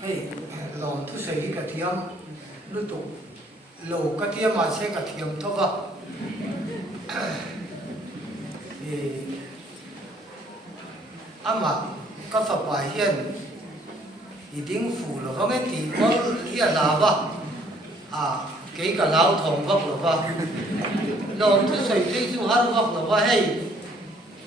hey lòng thu sấy cả thiam lúc tụ lầu cả thiam mà sẽ cả thiam thôi va thì ama các phật bài hiền thì tiếng phủ là có cái thì có nghĩa là va cái cả lão thòng vấp là va lòng thu sấy thì chú hát vấp là va hey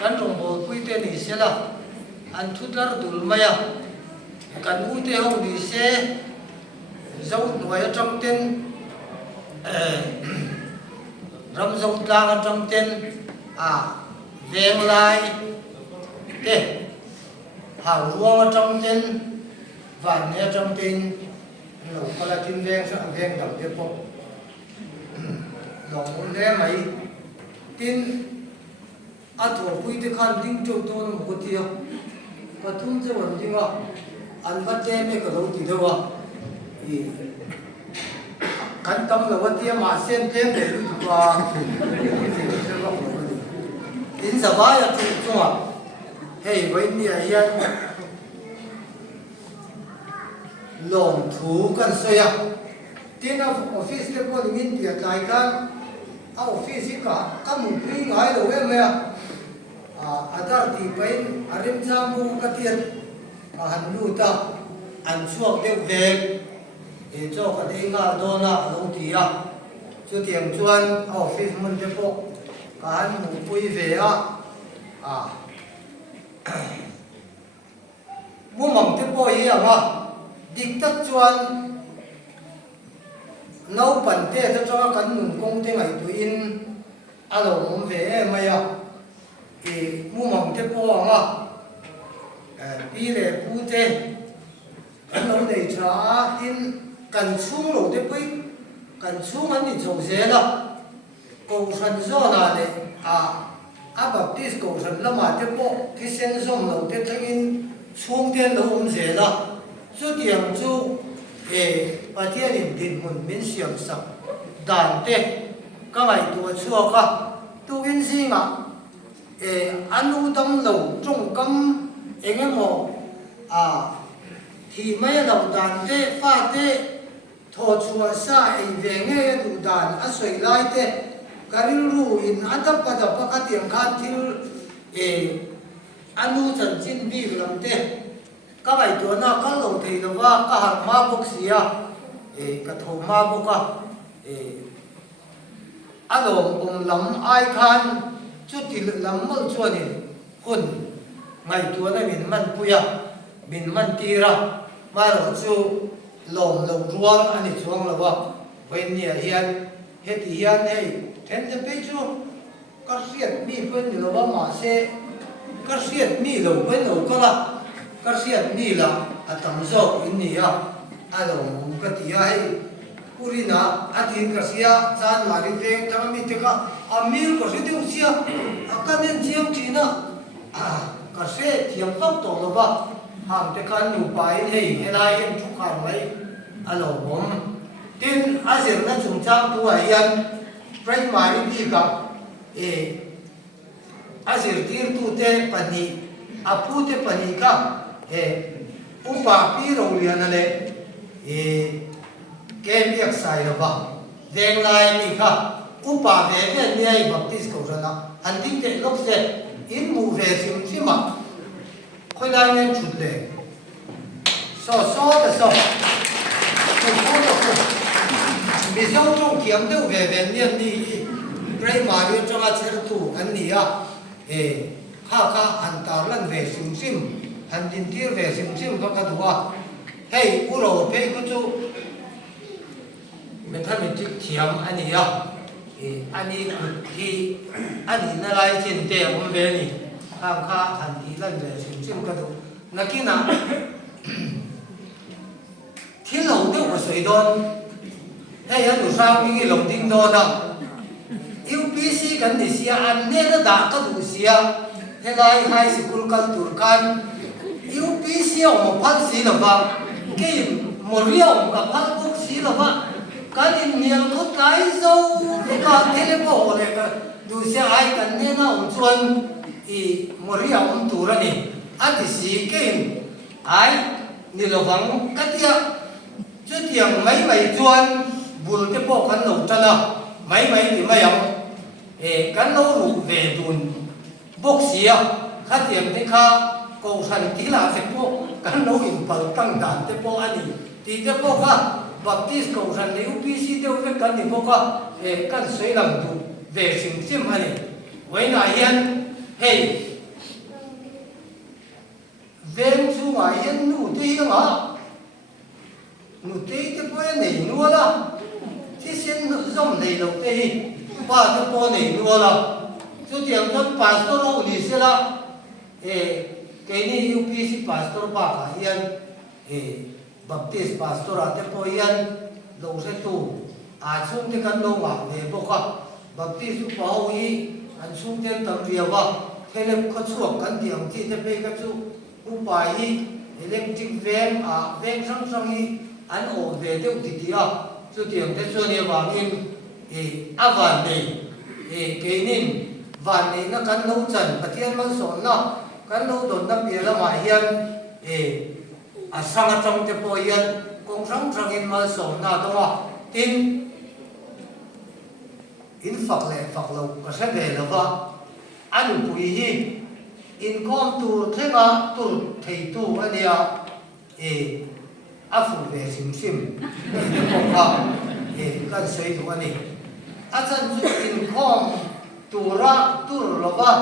kan trong bộ quy tên này sẽ là anh thu dar dul maya kan u te ho ni se zau nuai trong tên ram zau tang trong tên veng lai te hào ruang trong tên vạn ne trong tên lầu pala tin veng sa veng dam te po lòng muốn le mai tin thổ quy te khan ding châu to nó có thiệt và thun cho bọn ding anh bắt em cái đầu thì đâu thì cắn tâm là bắt em mà xem thêm để được qua đến giờ ba là chung hey với nhà yên lòng thú cần xoay tiếng office để có những việc lại can office cả các mục tiêu ngay đầu em adar ti pain arim jambu katian hannu ta an chuak deuh ve cho ka dei nga dona lo ti chu tiang chuan office mun te po ka han mu pui ve mu mam te po hi dik tak chuan nau pan te ta cho kan nun kong te ngai tu in alo mum ve maya mu mong te po pi le pu te kan lo nei cha tin kan chung lo te pui kan chung an ni chou se la ko san zo na le baptist ko san lama te po ki sen som lo te thangin chung te lo se la chu tiang chu pathian in din mun min siam sak dan te ka ngai tu chu ka tu in si ma anu dam lo trong cam em mò thì mấy đầu đàn thế pha thế thọ chùa sa về nghe đầu đàn soi lại thế cái lu in adap cái tiếng khát thiếu anu chân chín bi làm thế các bài tuần nào các lồng thầy đâu và các hạt ma bốc xìa cái thổ ma bốc lồng lắm ai khan chút thì lắm mất cho nên hun ngày tuần này mình man puya mình man tira mà rồi chú lồng lồng ruộng anh ấy chuông là vậy vậy nhỉ hiền hết hiền này thêm thêm biết chú các siết mi phân là vậy mà sẽ các siết mi lầu phân lầu có là các siết mi là tầm số in nhỉ lồng cái gì ấy Urina atin kasia san marite tama miteka amil ko se de usia akanen jiam china ka se thiam tak to lo ba ham te kan nu pai hei helai en thu khan mai alo bom tin azir na chung chang tu aian primary bi ka azir tir tu te pani apu te pani ka upa pi ro lian ale kem yak sai lo ba deng lai mi kha upa ve ve ni ai baptist ko rana an ding te lok se in mu ve sim sima khoi lai nen chut le so da so mi zong trong kiam de ve ve nian ni pray ma ri trong a cher tu an ni kha an tar lan ve sim an din tir ve sim ka duwa hey uro pe ku chu mình thấy mình thích thiam anh ấy anh ấy khi anh ấy nó lại trên tiền ông về này hàng khá anh ấy lần về xin cái đó là khi nào thiên lồng đều có水đơn hay là đủ sao những cái lồng tinh đơn đâu UPC cần thì xia anh nên nó đã có đủ xia hay là hai sự cố cần tuổi can UPC ông phát xí là vậy cái một liều gặp phát quốc xí là vậy cái gì nhiều có cái dâu cái thế này bộ này cái đủ xe ai cần nên nó ông chuan thì một cái ông tủ ra này anh thì xí cái ai ni lo vang katia chu tiang mai chuan bul te po kan lo tala mai ti mai ang kan lo ru ve dun bok sia kha tiang te kha ko san ti la se po kan lo in pal tang dan te po ani ti te po kha baptist ko san le upc te ve kan ni po kha kan sei lam du ve sim ani wai na hian hei ven chu ma hian nu te hi nga nu te te po nei nu la ti sen zom nei lo te hi pa te po nei nu la chu tiang tan pastor lo ni se la ke ni upc pastor pa ka hian baptist pastor ate po hian lo se tu a chung te kan lo ma ve po ka baptist pa ho hi an chung te tam ria wa thelep kho chuak kan tiang ti te pe ka chu upai hi electric van a van sang hi an o ve deuh ti ti a chu tiang te chu ni wangin avan nei ke nin van nei na kan lo chan pathian man son na kan lo don na pia la ma hian a sanga chang te po hian kong sang in mal son na donga tin in phak lo ka se ve la wa an pui hi in kom tu thenga tu thei tu ania afu ve sim ko ka kan sei tu ani a chan chu in kom tu ra tu lo wa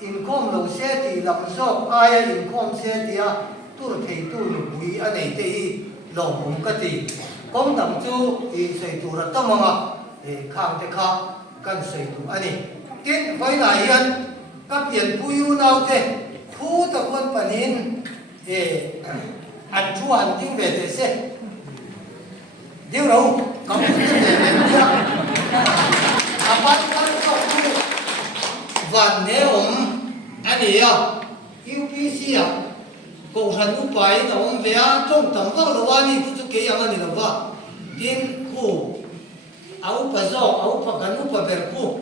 in kom lo se ti lam so aya in kom se ti a tu thei tu lu pui anei te hi lo hom ka ti kom dam chu sei tu ra tamanga khang te kha kan sei tu ani tin vai na hian các biển puyu nào thế thu tập quân bản in ăn chu ăn tiếng về thế sẽ điều đâu có một cái để chưa bạn có và nếu anh ấy UPC cộng sản quốc bài là ông về trong tầm vóc là anh ấy cũng cái anh ấy là vợ tin khu áo phải do áo phải gắn áo phải bền khu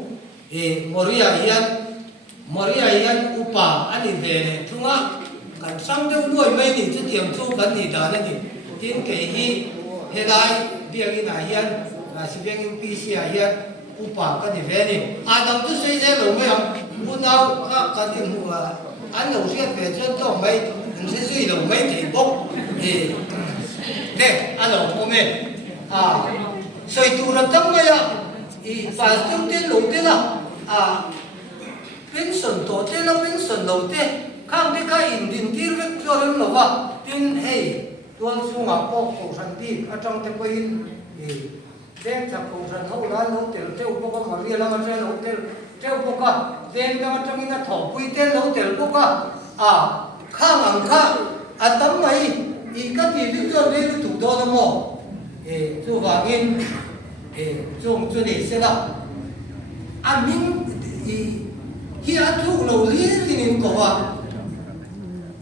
Maria hian upa ani ve thunga kan sang deuh nuai mai ni chu tiang chu kan ni dan ani tin ke hi helai biang ina hian la sibiang UPC hian upa ka ni ve ni adam tu sei se lo mai am unau ka ka ti mu an lo sia ve chen to mai an se sui lo mai ti bok de alo o me sei tu ra tam mai i fa tu te lo te la pension to te la pension lo te khang te ka in din tir vek cho ren lo wa tin hey tuan sunga po ko san ti atang te ko in den cha ko san ho la lo tel te u ko ma ri la ma tre lo tel te u ko den ka atang ina tho pui te lo tel ko ka khang ang kha atam mai i ka ti ri cho le tu do na mo chu wa in chung chu ni se la amin hi a thu lo li tin ko wa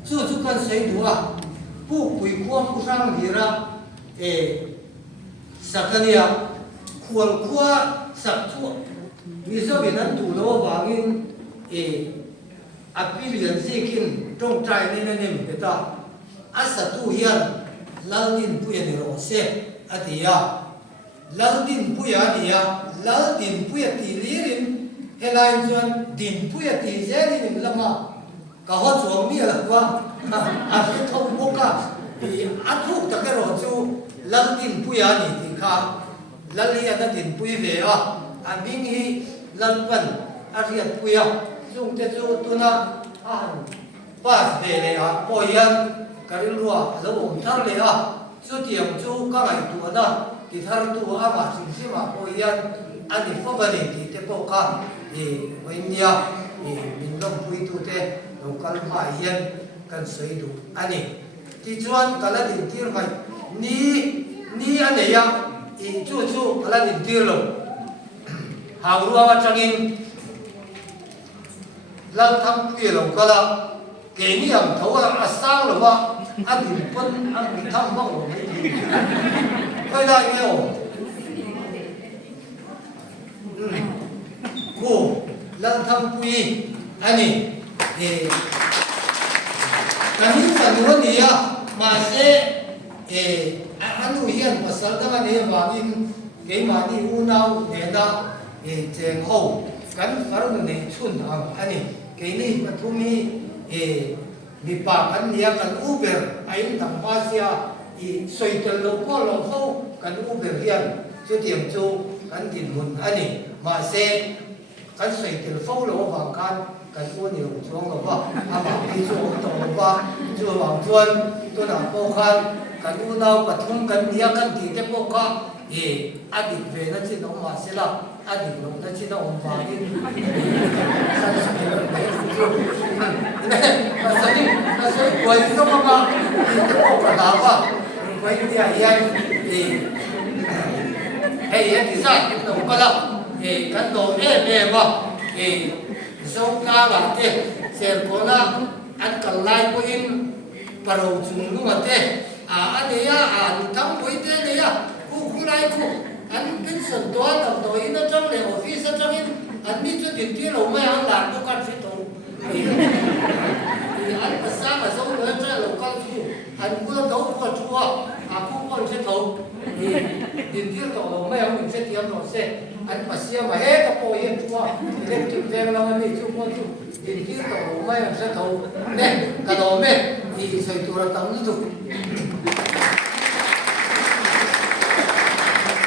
chu kan sei du pu pui khuam ku sang ni ra sakania khuang khua sak chu mi so bin an tu lo wangin apilian sekin trong trai ne nem beta asa tu hian lalin pu ni ro se atia lalin pu ya dia lalin pu ya ti lirin helai chuan din puya ti zeli nim lama ka ho chuang mi la wa a se thong boka a thu ta ke ro chu lam din puya ni ti kha lali ana din pui ve a ming hi lam pan a riat puya chung te chu tuna pas ve le po yan karil ruwa lo om thar le chu tiang chu ka ngai tu na ti thar tu ma sim sima po yan ani fo ba ni ti te po ka với nhau mình long pui tu te local ma hian kan sei du ani ti chuan kala din tir mai ni ane ya chu kala din tir lo hang ruwa ma changin lang tham pui lo kala ke ni am thawa asang lo wa adin pon ang tham ba lo kai dai me o cô lang tham pui ani kan hi kan nu ni a ma se anu hian pasal da ne wangin ke ma ni u nau ne na cheng ho kan karun ne chun ang ani ke ni pathumi mi pa kan nia kan uber ain tang pa sia i soitel lo ko lo fo kan uber hian chu tiam chu kan din mun ani ma se kan soitel fo lo wang kan kan u ni lo chuang lo ba ama pi chu to lo ba chu wang chuan to na po khan kan u nau pathum kan nia kan ti te po ka adik ve na chi no ma se la adik lo na chi no om ba ni san sa ke lo ne masai kuai itu maka itu apa kuai dia yang ya bisa kita kalau kan do ba so kala te serpona an kalai ko in paro chungu mate ane ya an tam koi te ne ya ku kulai ku an kin san to na to in trong le office trong in an mi chu tin ti lo mai an la ko kan fi to anh mà sao mà sống nữa cho là con chú anh cứ đấu con chú à cũng con sẽ thấu thì tiền tiêu tổ mấy ông mình sẽ tiêm nó sẽ anh mà xem mà hết cái bồi hiện chú thì lên chụp đem làm gì chú con chú tiền tiêu tổ mấy ông sẽ thấu nè cả đồ mẹ thì xây tụ là tấm giúp